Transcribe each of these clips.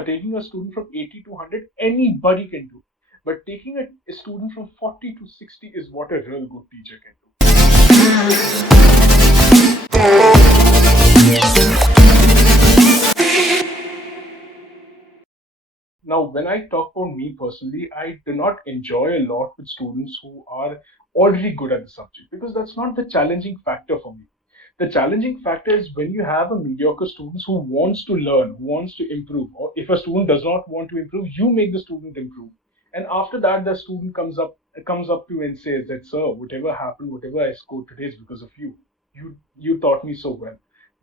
taking a student from 80 to 100, anybody can do. But taking a student from 40 to 60 is what a real good teacher can do. Now, when I talk about me personally, I do not enjoy a lot with students who are already good at the subject because that's not the challenging factor for me. The challenging factor is when you have a mediocre students who wants to learn, who wants to improve, or if a student does not want to improve, you make the student improve. And after that, the student comes up to you and says that, sir, whatever happened, whatever I scored today is because of you. You taught me so well.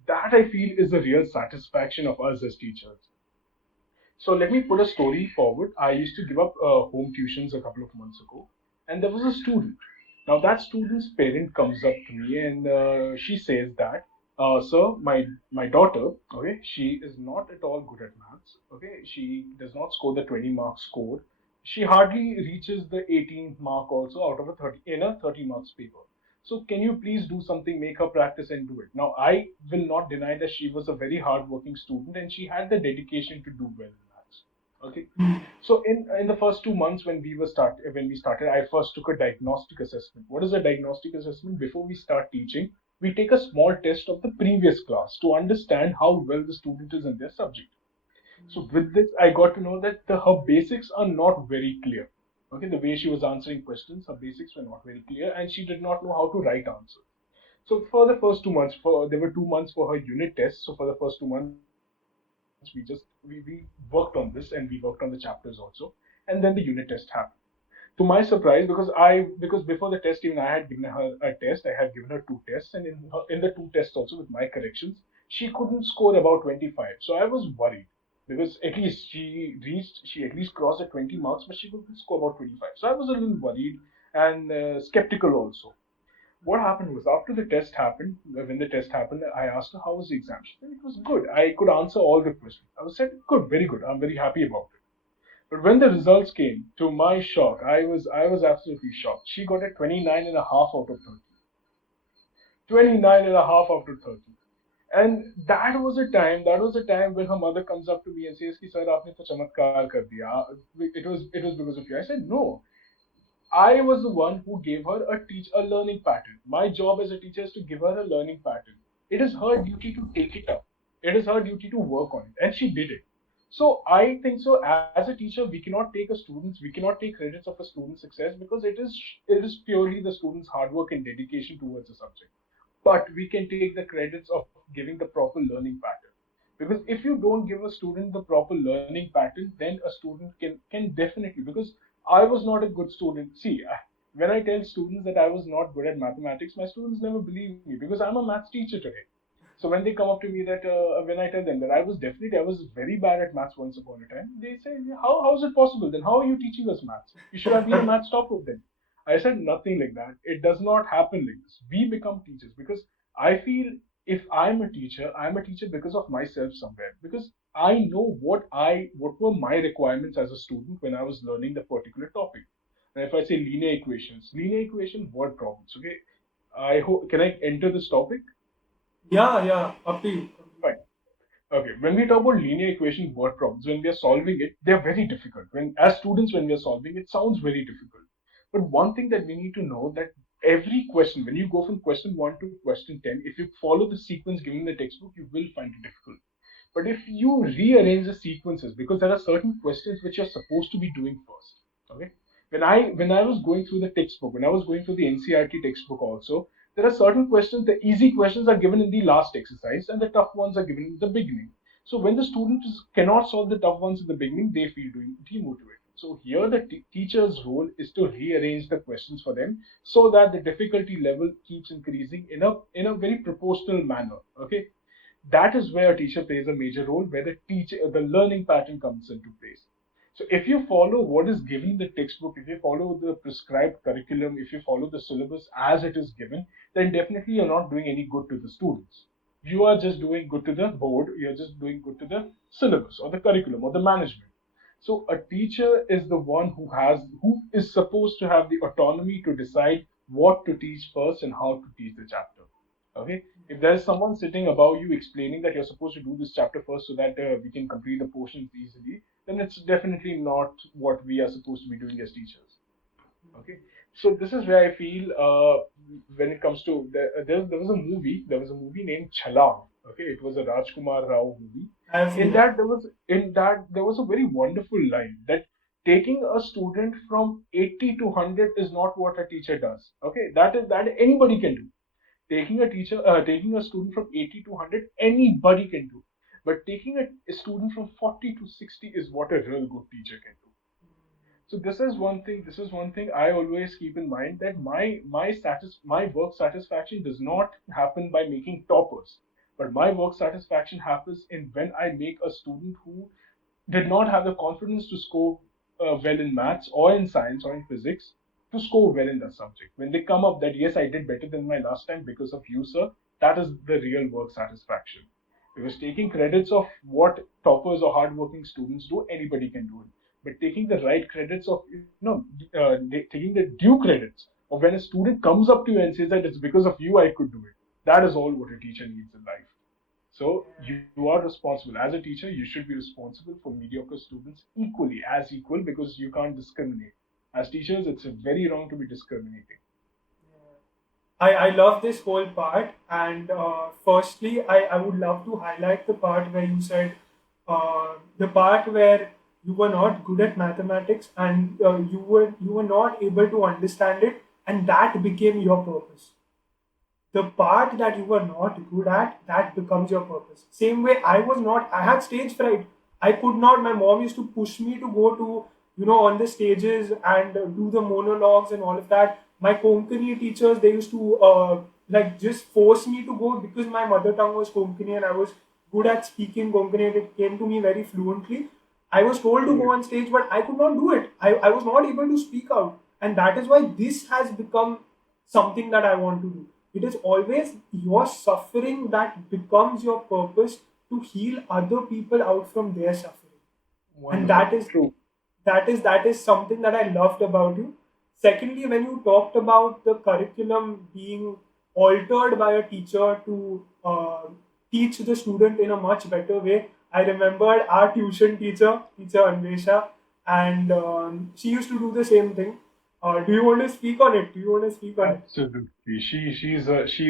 That I feel is the real satisfaction of us as teachers. So let me put a story forward. I used to give up home tuitions a couple of months ago, and there was a student. Now that student's parent comes up to me and she says that, "Sir, my daughter, okay, she is not at all good at maths. Okay, she does not score the 20 mark score. She hardly reaches the 18th mark also out of a 30 in a 30 marks paper. So can you please do something, make her practice and do it?" Now I will not deny that she was a very hardworking student and she had the dedication to do well in maths. Okay. So in the first 2 months when we started, I first took a diagnostic assessment. What is a diagnostic assessment? Before we start teaching, we take a small test of the previous class to understand how well the student is in their subject. So with this, I got to know that her basics are not very clear. Okay, the way she was answering questions, her basics were not very clear, and she did not know how to write answers. So for the first 2 months, there were 2 months for her unit tests. So for the first 2 months, we worked on this and we worked on the chapters also, and then the unit test happened. To my surprise, because before the test even I had given her a test, I had given her two tests, and in the two tests also with my corrections, she couldn't score about 25. So I was worried because at least she at least crossed the 20 marks, but she couldn't score about 25. So I was a little worried and skeptical also. What happened was after the test happened, when the test happened, I asked her how was the exam. She said it was good. I could answer all the questions. I was said good, very good. I'm very happy about it. But when the results came, to my shock, I was absolutely shocked. She got a 29 and a half out of 30. 29 and a half out of 30. And that was a time when her mother comes up to me and says, "Ki sir, aapne to chamatkar kar diya. It was because of you." I said, "No. I was the one who gave her a learning pattern. My job as a teacher is to give her a learning pattern. It is her duty to take it up. It is her duty to work on it, and she did it. So I think so. As a teacher, we cannot take credits of a student's success because it is purely the student's hard work and dedication towards the subject. But we can take the credits of giving the proper learning pattern. Because if you don't give a student the proper learning pattern, then a student can definitely, because I was not a good student. See, when I tell students that I was not good at mathematics, my students never believe me because I'm a maths teacher today. So when they come up to me that when I tell them that I was very bad at maths once upon a time, they say, how is it possible? Then how are you teaching us maths? You should have been a maths topper then. I said nothing like that. It does not happen like this. We become teachers because I feel if I'm a teacher because of myself somewhere. Because I know what were my requirements as a student when I was learning the particular topic. And if I say linear equation, word problems. Okay, I hope can I enter this topic? Yeah, yeah, up to you. Fine. Okay, when we talk about linear equation word problems, when we are solving it, they are very difficult. When we are solving it, sounds very difficult. But one thing that we need to know that every question, when you go from question 1 to question 10, if you follow the sequence given in the textbook, you will find it difficult. But if you rearrange the sequences, because there are certain questions which you're supposed to be doing first. Okay. When I was going through the textbook, when I was going through the NCRT textbook also, there are certain questions, the easy questions are given in the last exercise and the tough ones are given in the beginning. So when the students cannot solve the tough ones in the beginning, they feel demotivated. So here the teacher's role is to rearrange the questions for them so that the difficulty level keeps increasing in a very proportional manner. Okay, that is where a teacher plays a major role, where the learning pattern comes into place. So if you follow what is given in the textbook, if you follow the prescribed curriculum, if you follow the syllabus as it is given, then definitely you're not doing any good to the students. You are just doing good to the board, you're just doing good to the syllabus or the curriculum or the management. So a teacher is the one who is supposed to have the autonomy to decide what to teach first and how to teach the chapter. Okay, if there is someone sitting above you explaining that you're supposed to do this chapter first so that we can complete the portions easily, then it's definitely not what we are supposed to be doing as teachers. Okay, so this is where I feel when it comes to there was a movie named Chalan. Okay, it was a Rajkumar Rao movie. I have seen it. In that there was a very wonderful line that taking a student from 80 to 100 is not what a teacher does. Okay, that anybody can do. Taking a student from 80 to 100, anybody can do. But taking a student from 40 to 60 is what a real good teacher can do. So this is one thing I always keep in mind, that my work satisfaction does not happen by making toppers, but my work satisfaction happens in when I make a student who did not have the confidence to score well in maths or in science or in physics to score well in the subject. When they come up that yes, I did better than my last time because of you, sir, that is the real work satisfaction. Because taking credits of what toppers or hardworking students do, anybody can do it. But taking the right credits of, taking the due credits of when a student comes up to you and says that it's because of you I could do it, that is all what a teacher needs in life. So you are responsible as a teacher. You should be responsible for mediocre students equally, as equal, because you can't discriminate. As teachers, it's very wrong to be discriminating. I love this whole part, and firstly, I would love to highlight the part where you said the part where you were not good at mathematics and you were not able to understand it, and that became your purpose. The part that you were not good at, that becomes your purpose. Same way, I had stage fright. I could not. My mom used to push me to go to, on the stages and do the monologues and all of that. My Konkani teachers, they used to like just force me to go because my mother tongue was Konkani and I was good at speaking Konkani and it came to me very fluently. I was told to go on stage, but I could not do it. I was not able to speak out. And that is why this has become something that I want to do. It is always your suffering that becomes your purpose to heal other people out from their suffering. And Wonderful. True. that is something that I loved about you. Secondly, when you talked about the curriculum being altered by a teacher to teach the student in a much better way, I remembered our tuition teacher Anvesha, and she used to do the same thing. Do you want to speak on it? Do you want to speak on it? Absolutely. She's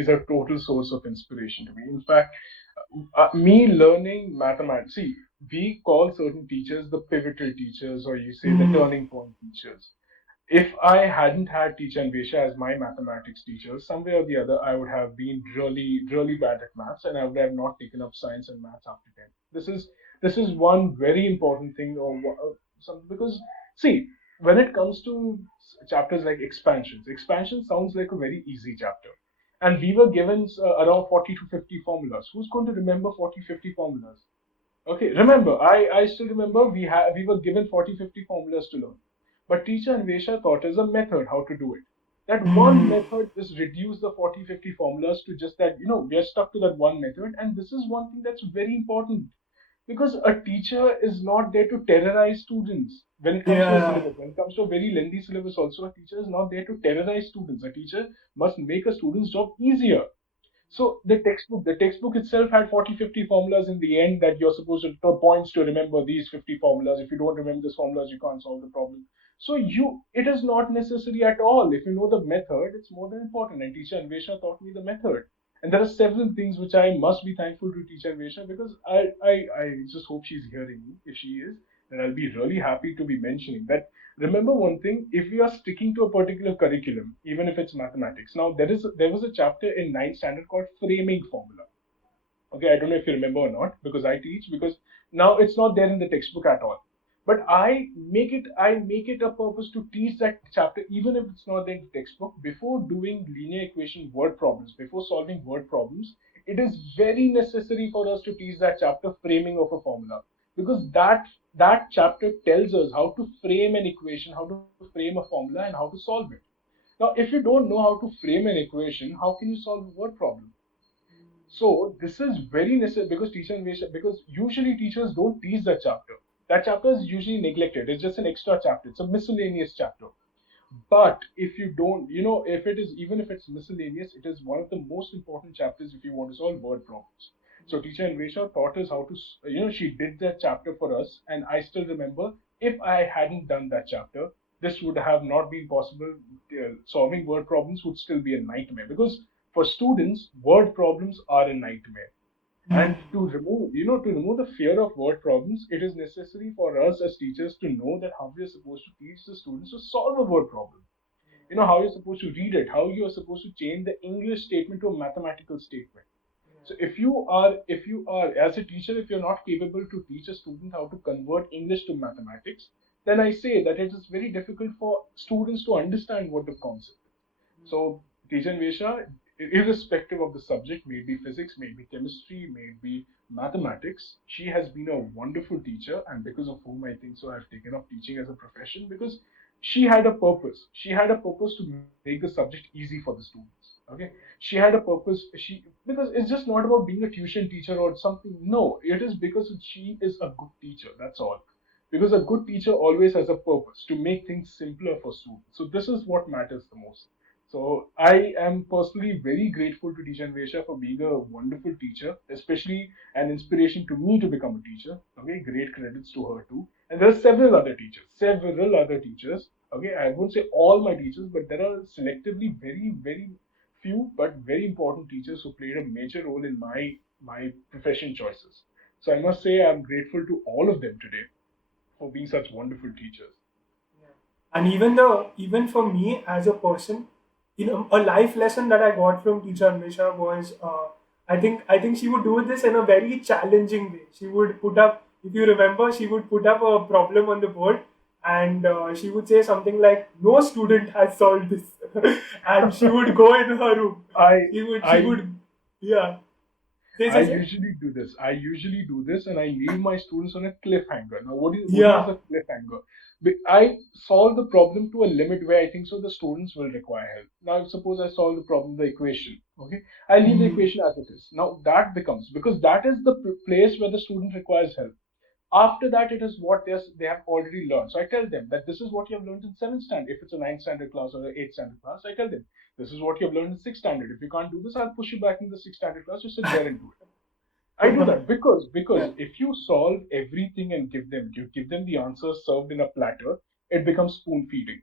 a total source of inspiration to me. In fact, me learning mathematics. See, we call certain teachers the pivotal teachers, or you say the Hmm. turning point teachers. If I hadn't had teacher Anvesha as my mathematics teacher, some way or the other, I would have been really, really bad at maths, and I would have not taken up science and maths after 10. This is one very important thing, some because see, when it comes to chapters like expansions, expansion sounds like a very easy chapter, and we were given around 40 to 50 formulas. Who's going to remember 40, 50 formulas? Okay, remember, I still remember we were given 40, 50 formulas to learn. But teacher Anvesha taught us a method how to do it. That one Hmm. method just reduced the 40, 50 formulas to just that, we are stuck to that one method. And this is one thing that's very important, because a teacher is not there to terrorize students when it comes to a Yeah. syllabus. When it comes to a very lengthy syllabus, also, a teacher is not there to terrorize students. A teacher must make a student's job easier. So the textbook itself had 40, 50 formulas in the end that you're supposed to points to remember these 50 formulas. If you don't remember these formulas, you can't solve the problem. So it is not necessary at all. If you know the method, it's more than important. And teacher Anvesha taught me the method. And there are several things which I must be thankful to teacher Anvesha, because I just hope she's hearing me. If she is, then I'll be really happy to be mentioning that. Remember one thing: if we are sticking to a particular curriculum, even if it's mathematics, now there was a chapter in ninth standard called framing formula. Okay, I don't know if you remember or not, because I teach, because now it's not there in the textbook at all. But I make it a purpose to teach that chapter, even if it's not there in the textbook. Before doing linear equation word problems, before solving word problems, it is very necessary for us to teach that chapter, framing of a formula, because that chapter tells us how to frame an equation, how to frame a formula, and how to solve it. Now, if you don't know how to frame an equation, how can you solve a word problem? So this is very necessary, because usually teachers don't teach that chapter. That chapter is usually neglected. It's just an extra chapter. It's a miscellaneous chapter. But if you don't, if it is, even if it's miscellaneous, it is one of the most important chapters if you want to solve word problems. So teacher Anvesha taught us how to, she did that chapter for us, and I still remember, if I hadn't done that chapter, this would have not been possible. Solving word problems would still be a nightmare, because for students, word problems are a nightmare. Hmm. And to remove the fear of word problems, it is necessary for us as teachers to know that how we are supposed to teach the students to solve a word problem. How you're supposed to read it, how you're supposed to change the English statement to a mathematical statement. So if you are as a teacher, if you're not capable to teach a student how to convert English to mathematics, then I say that it is very difficult for students to understand what the concept is. So teacher Vesha, irrespective of the subject, may it be physics, may it be chemistry, may it be mathematics, she has been a wonderful teacher, and because of whom I think so I've taken up teaching as a profession, because she had a purpose. She had a purpose to make the subject easy for the students. Okay, she had a purpose. Because it's just not about being a tuition teacher or something. No, it is because she is a good teacher. That's all. Because a good teacher always has a purpose to make things simpler for students. So this is what matters the most. So I am personally very grateful to Teacher Anvesha for being a wonderful teacher, especially an inspiration to me to become a teacher. Okay, great credits to her too. And there are several other teachers. Okay, I won't say all my teachers, but there are selectively very, very few but very important teachers who played a major role in my profession choices. So I must say I'm grateful to all of them today for being such wonderful teachers. Yeah. And even for me as a person, a life lesson that I got from teacher Anvesha was, I think she would do this in a very challenging way. She would put up, if you remember, she would put up a problem on the board, and she would say something like, "No student has solved this," and she would go in her room. I She I would, yeah, I say, usually do this. And I leave my students on a cliffhanger. Now, what is yeah. a cliffhanger? I solve the problem to a limit where I think so the students will require help. Now, suppose I solve the problem, the equation. Okay, I leave the Hmm. equation as it is. Now that becomes, because that is the place where the student requires help. After that, it is what they have already learned. So I tell them that this is what you have learned in seventh standard. If it's a ninth standard class or an eighth standard class, I tell them this is what you have learned in sixth standard. If you can't do this, I'll push you back in the sixth standard class. You sit there and do it. I do that because Yeah. if you solve everything and give them the answers served in a platter, it becomes spoon feeding.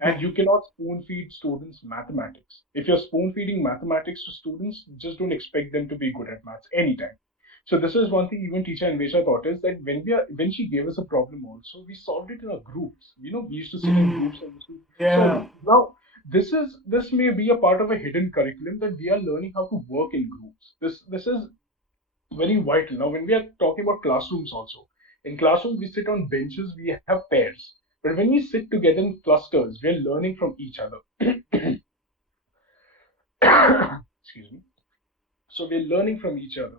And you cannot spoon feed students mathematics. If you're spoon feeding mathematics to students, just don't expect them to be good at maths anytime. So this is one thing even teacher Anvesha taught us, that when she gave us a problem also, we solved it in our groups. We used to sit in Hmm. groups and we used to solve Yeah. it. Now this may be a part of a hidden curriculum, that we are learning how to work in groups. This is very vital. Now, when we are talking about classrooms also, in classrooms, we sit on benches, we have pairs. But when we sit together in clusters, we are learning from each other. Excuse me. So we are learning from each other.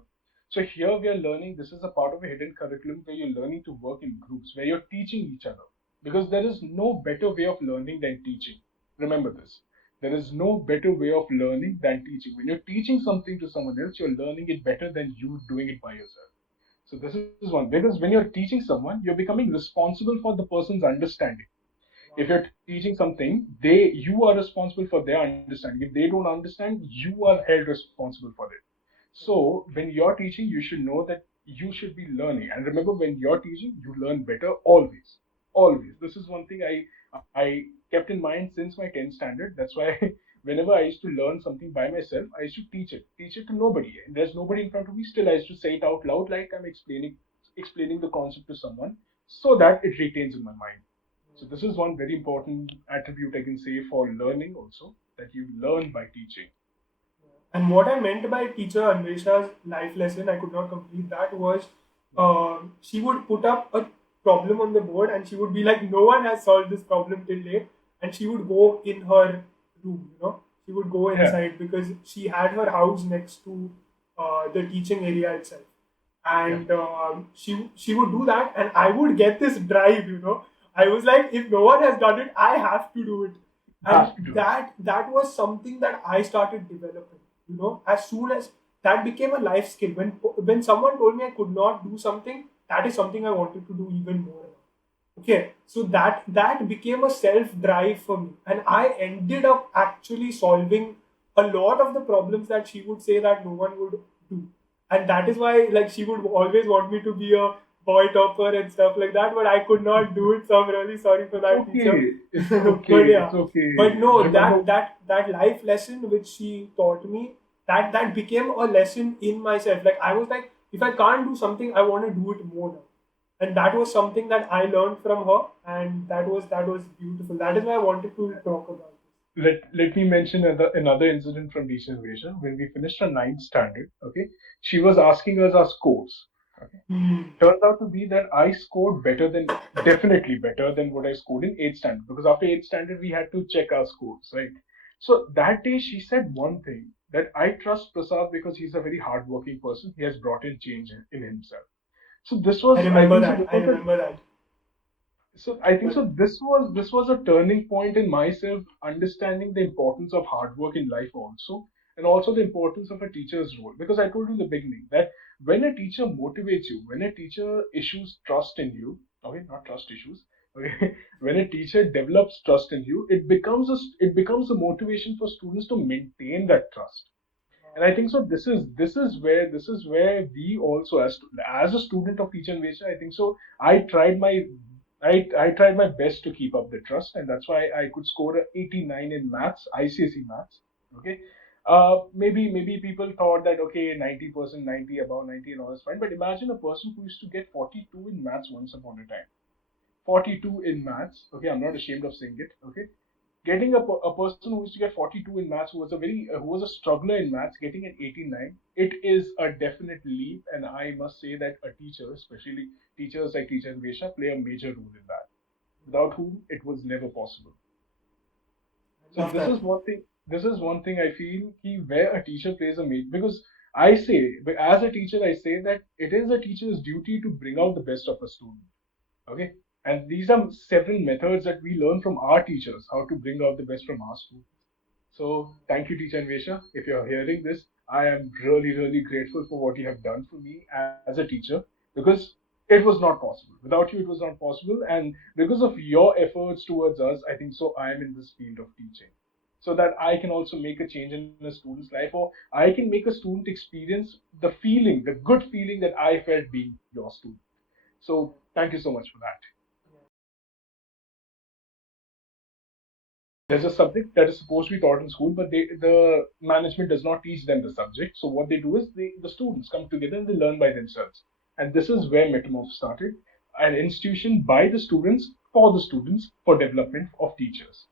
So here we are learning, this is a part of a hidden curriculum where you're learning to work in groups, where you're teaching each other. Because there is no better way of learning than teaching. Remember this. There is no better way of learning than teaching. When you're teaching something to someone else, you're learning it better than you doing it by yourself. So this is one, because when you're teaching someone, you're becoming responsible for the person's understanding. If you're teaching something, you are responsible for their understanding. If they don't understand, you are held responsible for it. So when you're teaching, you should know that you should be learning. And remember, when you're teaching, you learn better always. Always. This is one thing I kept in mind since my 10th standard. That's why whenever I used to learn something by myself, I used to teach it to nobody. And there's nobody in front of me. Still, I used to say it out loud like I'm explaining the concept to someone, so that it retains in my mind. So this is one very important attribute I can say for learning also, that you learn by teaching. And what I meant by teacher Anvesha's life lesson, I could not complete that, was she would put up a problem on the board and she would be like, "No one has solved this problem till date." And she would go in her room. She would go Yeah, inside because she had her house next to the teaching area itself. yeah, And she would do that, and I would get this drive. I was like, if no one has done it, I have to do it. And have to do it. that was something that I started developing. As soon as that became a life skill, when someone told me I could not do something, that is something I wanted to do even more. Okay, so that became a self drive for me, and I ended up actually solving a lot of the problems that she would say that no one would do, and that is why like she would always want me to be a boy topper and stuff like that, but I could not do it. So I'm really sorry for It's that, teacher. okay. It's okay. But yeah, It's okay. but no, Remember, that life lesson which she taught me, that became a lesson in myself. Like I was like, if I can't do something, I want to do it more now, and that was something that I learned from her, and that was beautiful. That is why I wanted to talk about let me mention another incident from teacher Vesha. When we finished our ninth standard, okay, she was asking us our scores. Okay. this. Turned out to be that I scored definitely better than what I scored in 8th standard. Because after 8th standard, we had to check our scores, right? So that day, she said one thing, that I trust Prasad because he's a very hardworking person. He has brought in change in himself. So this I was, I remember think, so that. this I was a remember that. so I think so this was a turning point in myself understanding the importance of hard work in life also, and also the importance of a teacher's role, because I told you in the beginning that when a teacher motivates you, when a teacher issues trust in you, okay, not trust issues, okay, when a teacher develops trust in you, it becomes a motivation for students to maintain that trust. And I think so this is where we also, as a student of teacher innovation, I think so I tried my I tried my best to keep up the trust, and that's why I could score a 89 in maths, ICSE maths. Okay. Maybe people thought that okay, 90%, 90, above 90 and all is fine, but imagine a person who used to get 42 in maths once upon a time. 42 in maths. Okay, I'm not ashamed of saying it. Okay, getting a person who used to get 42 in maths, who was a struggler in maths, getting an 89, it is a definite leap. And I must say that a teacher, especially teachers like teacher Vesha, play a major role in that, without whom it was never possible. I So love that. this is one thing I feel where a teacher plays a major, because I say, but as a teacher I say that it is a teacher's duty to bring out the best of a student. Okay, and these are several methods that we learn from our teachers, how to bring out the best from our students. So thank you, teacher Anvesha. If you're hearing this, I am really, really grateful for what you have done for me as a teacher, because it was not possible. Without you, it was not possible. And because of your efforts towards us, I think so I am in this field of teaching. So that I can also make a change in a student's life, or I can make a student experience the feeling, the good feeling that I felt being your student. So thank you so much for that. There's a subject that is supposed to be taught in school, but the management does not teach them the subject. So what they do is the students come together and they learn by themselves. And this is where Metamorph started, an institution by the students for development of teachers.